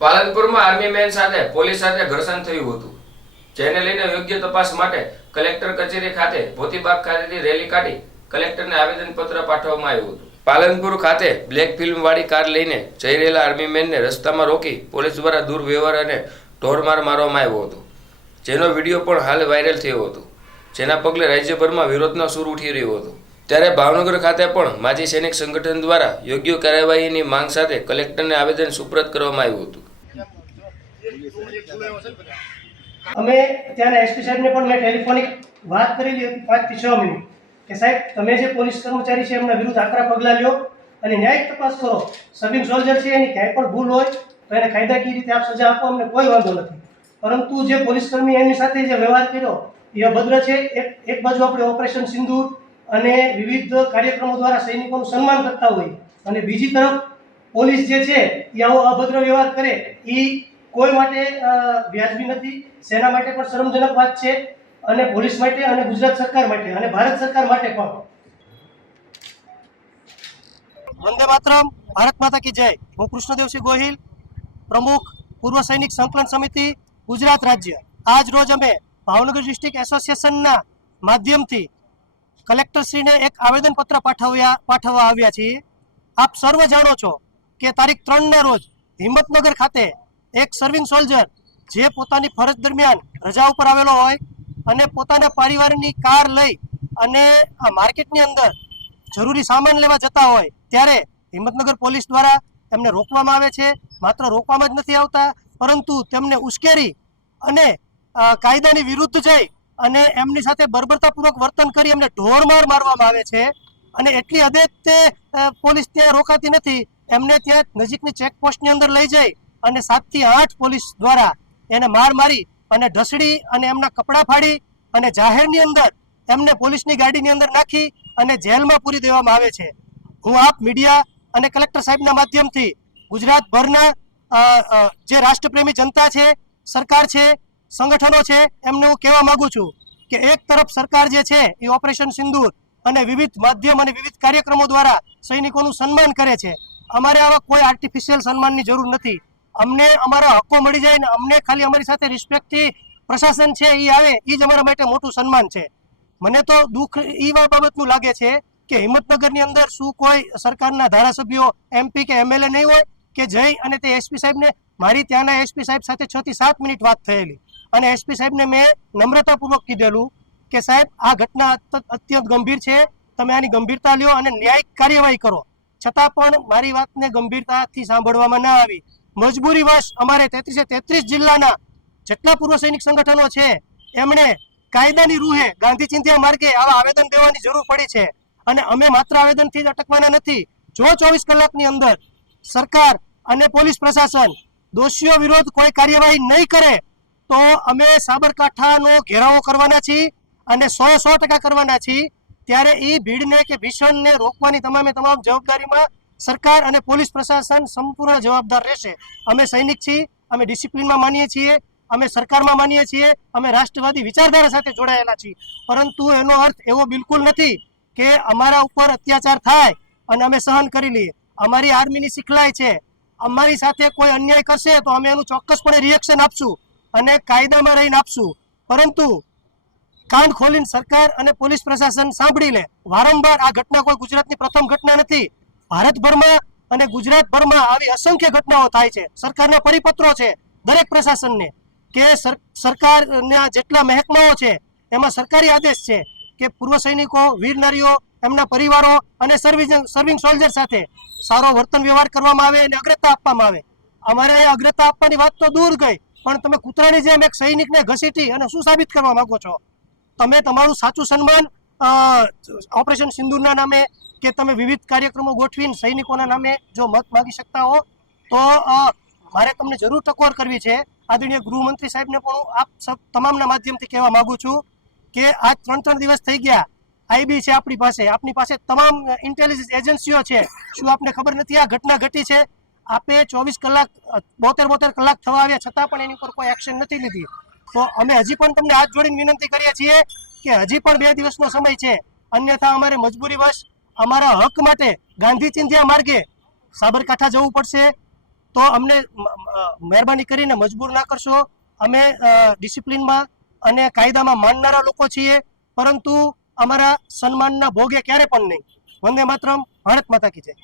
પાલનપુરમાં army main સાથે police સાથે ઘર્ષણ થયું હતું, જેને લઈને યોગ્ય તપાસ માટે કલેક્ટર કચેરી ખાતે ભોતીબાગ ખાતેથી રેલી કાઢી કલેક્ટરને આવેદનપત્ર પાઠવવામાં આવ્યું હતું। પાલનપુર ખાતે બ્લેક ફિલ્મ વાળી કાર લઈને જઈ રહેલા આર્મી મેનને રસ્તામાં રોકી પોલીસ દ્વારા દુર્વ્યવહાર અને ઢોરમાર મારવામાં આવ્યો હતો, જેનો વિડીયો પણ હાલ વાયરલ થયો હતો, જેના પગલે રાજ્યભરમાં વિરોધનો સૂર ઉઠી રહ્યો હતો। ત્યારે ભાવનગર ખાતે પણ માજી સૈનિક સંગઠન દ્વારા યોગ્ય કાર્યવાહીની માંગ સાથે કલેક્ટરને આવેદન સુપ્રત કરવામાં આવ્યું હતું। અમે ત્યાંના એસપી સાહેબને પણ મેં ટેલિફોનિક વાત કરેલી હતી 5 થી 6 મિનિટ કે સાહેબ તમે જે પોલીસ કર્મચારી છે એમના વિરુદ્ધ આકરા પગલાં લ્યો અને ન્યાયિક તપાસ કરો। સર્વિંગ સોલ્જર છે એની ક્યાંય પણ ભૂલ હોય તો એને કાયદાકીય રીતે આપ સજા આપો, અમને કોઈ વાંધો નથી, પરંતુ જે પોલીસ કર્મી એમની સાથે જે વ્યવહાર કર્યો એ અભદ્ર છે। એક બાજુ આપણે ઓપરેશન સિંદૂર અને વિવિધ કાર્યક્રમો દ્વારા સૈનિકોનું સન્માન કરતા હોય અને બીજી તરફ પોલીસ જે છે એ આવો અભદ્ર વ્યવહાર કરે એ કોઈ માટે વ્યાજબી નથી। સેના માટે પણ શરમજનક વાત છે અને પોલીસ માટે અને ગુજરાત સરકાર માટે અને ભારત સરકાર માટે પણ। વંદે માતરમ, ભારત માતા કી જય। હું કૃષ્ણદેવસિંહ ગોહિલ, પ્રમુખ પૂર્વ સૈનિક સંકલન સમિતિ ગુજરાત રાજ્ય। આજ રોજ અમે ભાવનગર ડિસ્ટ્રિક્ટ એસોસિએશનના માધ્યમથી કલેક્ટરશ્રીને એક આવેદનપત્ર પાઠવવા આવ્યા છીએ। આપ સર્વ જાણો છો કે તારીખ 3ના રોજ હિંમતનગર ખાતે એક સર્વિંગ સોલ્જર જે પોતાની ફરજ દરમિયાન રજા ઉપર આવેલો હોય અને પોતાના પરિવારની કાર લઈ અને આ માર્કેટની અંદર જરૂરી સામાન લેવા જતા હોય ત્યારે હિંમતનગર પોલીસ દ્વારા તેમને રોકવામાં આવે છે। માત્ર રોકવામાં જ નથી આવતા, પરંતુ તેમને ઉશ્કેરી અને કાયદાની વિરુદ્ધ જઈ અને એમની સાથે બર્બરતાપૂર્વક વર્તન કરી એમને ઢોરમાર મારવામાં આવે છે અને એટલી હદે તે પોલીસ ત્યાં રોકાતી નથી, એમને ત્યાં નજીકની ચેકપોસ્ટની અંદર લઈ જઈ અને 7 થી 8 પોલીસ દ્વારા એને માર મારી અને ઢસડી અને એમના કપડાં ફાડી અને જાહેરની અંદર એમને પોલીસની ગાડીની અંદર નાખી અને જેલમાં પૂરી દેવામાં આવે છે। હું આપ મીડિયા અને કલેક્ટર સાહેબના માધ્યમથી ગુજરાતભરના જે રાષ્ટ્રપ્રેમી જનતા છે, સરકાર છે, સંગઠનો છે, એમને હું કહેવા માંગુ છું કે એક તરફ સરકાર જે છે એ ઓપરેશન સિંદૂર અને વિવિધ માધ્યમ અને વિવિધ કાર્યક્રમો દ્વારા સૈનિકોનું સન્માન કરે છે। અમારે આવા કોઈ આર્ટિફિશિયલ સન્માનની જરૂર નથી। અમને અમારા હક્કો મળી જાય ને અમને ખાલી અમારી સાથે રિસ્પેક્ટથી પ્રશાસન છે એ આવે એ જ અમારા માટે મોટું સન્માન છે। મને તો દુઃખ એ બાબતનું લાગે છે કે હિંમતનગરની અંદર શું કોઈ સરકારના ધારાસભ્યો, MP કે MLA નહીં હોય કે જઈ અને તે એસપી સાહેબને, મારી ત્યાંના એસપી સાહેબ સાથે 6 થી 7 મિનિટ વાત થયેલી અને એસપી સાહેબને મેં નમ્રતાપૂર્વક કીધેલું કે સાહેબ આ ઘટના અત્યંત ગંભીર છે, તમે આની ગંભીરતા લ્યો અને ન્યાયિક કાર્યવાહી કરો, છતાં પણ મારી વાતને ગંભીરતાથી સાંભળવામાં ન આવી। મજબૂરીવશ અમારે 33 જિલ્લાના જેટલા પૂર્વ સૈનિક સંગઠનો છે એમણે કાયદાની રૂહે ગાંધી ચિંધ્યા માર્ગે આવા આવેદન દેવાની જરૂર પડી છે અને અમે માત્ર આવેદનથી જ અટકવાના નથી। જો 24 કલાકની અંદર સરકાર અને પોલીસ પ્રશાસન દોષીઓ વિરુદ્ધ કોઈ કાર્યવાહી નહીં કરે તો અમે સાબરકાંઠાનો ઘેરાવો કરવાના છીએ અને 100% કરવાના છીએ। ત્યારે એ ભીડને કે ભીષણને રોકવાની તમામ જવાબદારીમાં સરકાર અને પોલીસ પ્રશાસન સંપૂર્ણ જવાબદાર રહેશે। અમે સૈનિક છીએ, અમે ડિસિપ્લિનમાં માનીએ છીએ, અમે સરકારમાં માનીએ છીએ, અમે રાષ્ટ્રવાદી વિચારધારા સાથે જોડાયેલા છીએ, પરંતુ એનો અર્થ એવો બિલકુલ નથી કે અમારા ઉપર અત્યાચાર થાય અને અમે સહન કરી લઈએ। અમારી આર્મીની શીખલાઈ છે, અમારી સાથે કોઈ અન્યાય કરશે તો અમે એનું ચોક્કસપણે રિએક્શન આપશું અને કાયદામાં રહીને આપશું, પરંતુ કાન ખોલીને સરકાર અને પોલીસ પ્રશાસન સાંભળી લે। વારંવાર આ ઘટના કોઈ ગુજરાતની પ્રથમ ઘટના નથી, ભારતભરમાં અને ગુજરાતભરમાં આવી અસંખ્ય ઘટનાઓ થાય છે। સરકારના પરિપત્રો છે દરેક પ્રશાસનને કે સરકારના જેટલા મહેકમાઓ છે એમાં સરકારી આદેશ છે કે પૂર્વ સૈનિકો, વીર નારીઓ, એમના પરિવારો અને સર્વિંગ સોલ્જર સાથે સારો વર્તન વ્યવહાર કરવામાં આવે અને અગ્રતા આપવામાં આવે। અમારે અહીંયા અગ્રતા આપવાની વાત તો દૂર ગઈ, પણ તમે કૂતરાની જેમ એક સૈનિકને ઘસીટી અને શું સાબિત કરવા માંગો છો? તમે તમારું સાચું સન્માન ઓપરેશન સિંદૂરના નામે કે તમે વિવિધ કાર્યક્રમો ગોઠવીને સૈનિકોના નામે જો મત માગી શકતા હો તો મારે તમને જરૂર ટકોર કરવી છે। આદરણીય ગૃહમંત્રી સાહેબને પણ હું આપ તમામના માધ્યમથી કહેવા માંગુ છું કે આજ 3 દિવસ થઈ ગયા, IB છે આપની પાસે તમામ ઇન્ટેલિજન્સ એજન્સીઓ છે, શું આપને ખબર નથી આ ઘટના ઘટી છે? આપે 24 કલાક 72 કલાક થવા આવ્યા છતાં પણ એની પર કોઈ એક્શન નથી લીધી। તો અમે હજી પણ તમને હાથ જોડીને વિનંતી કરીએ છીએ કે હજી પણ 2 દિવસનો સમય છે, અન્યથા અમારે મજબૂરીવશ અમારા હક માટે ગાંધી ચિંધ્યા માર્ગે સાબરકાંઠા જવું પડશે। તો તો અમને મહેરબાની કરીને મજબૂર ના કરશો. અમે ડિસિપ્લિનમાં અને કાયદામાં માનનારા લોકો છીએ, પરંતુ અમારા સન્માનના ભોગે ક્યારે પણ નહીં. વંદે માતરમ. ભારત માતા કી જય.